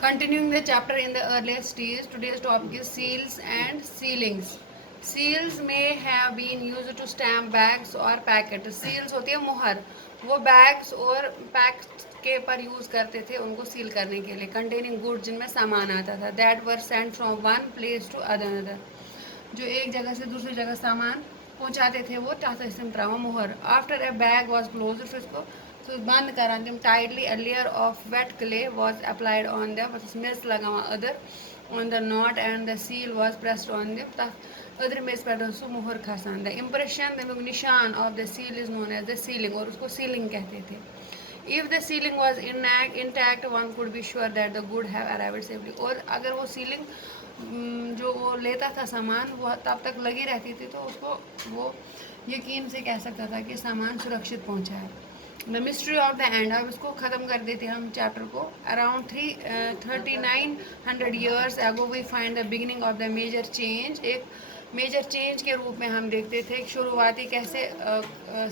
Continuing the chapter in the earlier stage, today's topic is seals and sealings. Seals may have been used to stamp bags or packets. Seals होती है मुहर, वो bags और packs के पर use करते थे उनको सील करने के लिए. Containing goods जिनमें सामान आता था, that were sent from one place to another. जो एक जगह से दूसरी जगह सामान पहुंचाते थे वो टाटा सिस्टम ट्रामा मोहर. After a bag was close, फिर उसको तो बंद करा them tightly. A layer of wet clay was applied on them. बस मेज लगा हुआ other on the knot and the seal was pressed on them. Other मेज पर उसको मोहर खसान. The impression, the निशान of the seal is known as the sealing और उसको सीलिंग कहते थे. If the sealing was intact, one could be sure that the good have arrived safely. और अगर वो सीलिंग जो वो लेता था सामान वो तब तक लगी रहती थी तो उसको वो यकीन से कह सकता था कि सामान सुरक्षित पहुंचा है. The mystery of the end, अब इसको ख़त्म कर देते हैं हम चैप्टर को. Around 3900 years ago we find the beginning of the major change. एक मेजर चेंज के रूप में हम देखते थे शुरुआती कैसे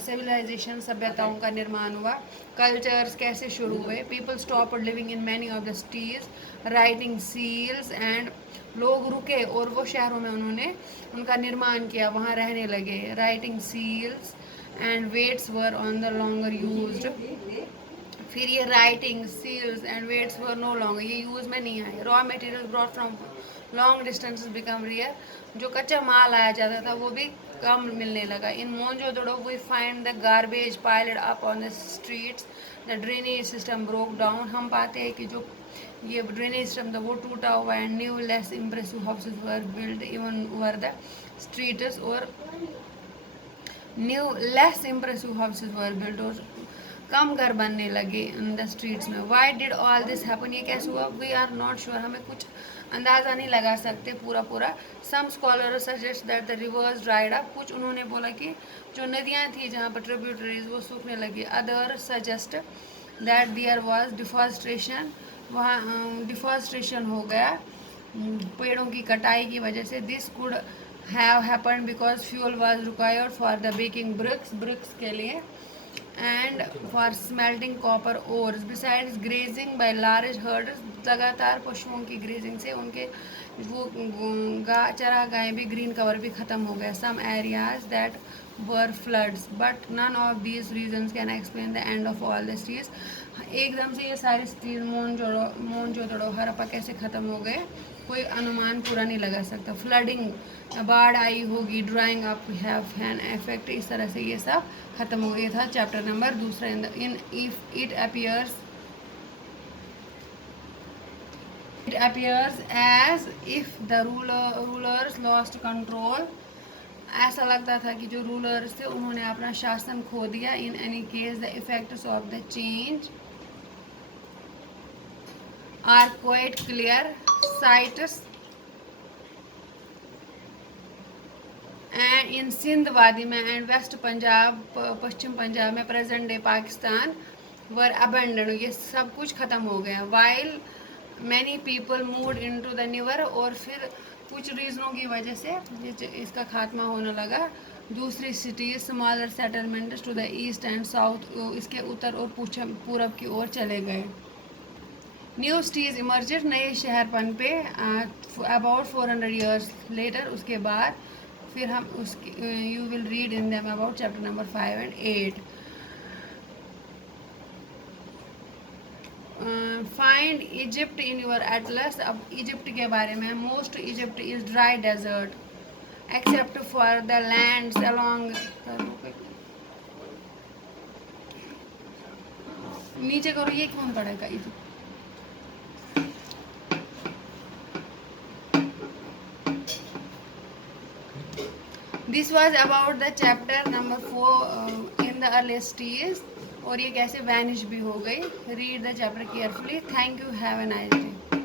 सिविलाइजेशन सभ्यताओं का निर्माण हुआ, कल्चर्स कैसे शुरू हुए. People stop living in many of the cities, writing seals and, लोग रुके और वो शहरों में उन्होंने उनका निर्माण किया, वहाँ रहने लगे. Writing seals and weights were on the longer used. फिर ये writing seals and weights were no longer, ये यूज़ में नहीं आए. Raw material brought from long distances become rare, जो कच्चा माल आया जाता था वो भी कम मिलने लगा. In Mohenjodaro we find the garbage piled up on the streets. The drainage system broke down, हम पाते हैं कि जो ये ड्रेनेज सिस्टम था वो टूटा हुआ. And new less impressive houses were build even over the streets, और new less impressive houses were build, और कम घर बनने लगे इन द स्ट्रीट्स में. Why did all this happen, ये कैसे हुआ. वी आर नॉट श्योर, हमें कुछ अंदाज़ा नहीं लगा सकते पूरा. Some scholar suggest that the rivers dried up, कुछ उन्होंने बोला कि जो नदियाँ थी जहाँ पर ट्रिब्यूटरीज वो सूखने लगी. Other suggest that there was deforestation, वहाँ डिफॉरेस्टेशन हो गया पेड़ों की कटाई की वजह से. This could have happen because fuel was required for the baking bricks के लिए and for smelting copper ores. Besides grazing by large herds, लगातार पशुओं की ग्रेजिंग से उनके वो चरागाहें भी ग्रीन कवर भी ख़त्म हो गया. Some areas that were floods but none of these reasons can explain the end of all the cities. एकदम से ये सारी सिटीज़ मोनजोदड़ो हड़प्पा कैसे ख़त्म हो गए, कोई अनुमान पूरा नहीं लगा सकता. फ्लडिंग, बाढ़ आई होगी. Drawing up have an effect, इस तरह से ये सब ख़त्म हो गया था. चैप्टर नंबर दूसरा. In if it appears as if the rulers lost control, ऐसा लगता था कि जो रूलर्स थे उन्होंने अपना शासन खो दिया. In any case the effects of the change are quite clear. Sites and in Sindh वादी में एंड वेस्ट पंजाब, पश्चिम पंजाब में, present day Pakistan, were abandon, ये सब कुछ ख़त्म हो गया. While many people moved in to the newer, और फिर कुछ रीज़नों की वजह से इसका खात्मा होने लगा. दूसरी cities smaller settlements to the east and south, इसके उत्तर और पूरब की ओर चले गए. न्यू सिटीज इमर्जेड, नए शहर पनपे. अबाउट 400 ईयर्स लेटर, उसके बाद फिर हम उसकी you will read in them about chapter number 5 and 8. Find Egypt in your atlas, अब इजिप्ट के बारे में. Most Egypt is dry desert except for the lands along, नीचे करो, ये कौन पड़ेगा Egypt. This was about the chapter number 4 in the earliest years, और ये कैसे वैनिश भी हो गई. Read the chapter carefully. Thank you. Have a nice day.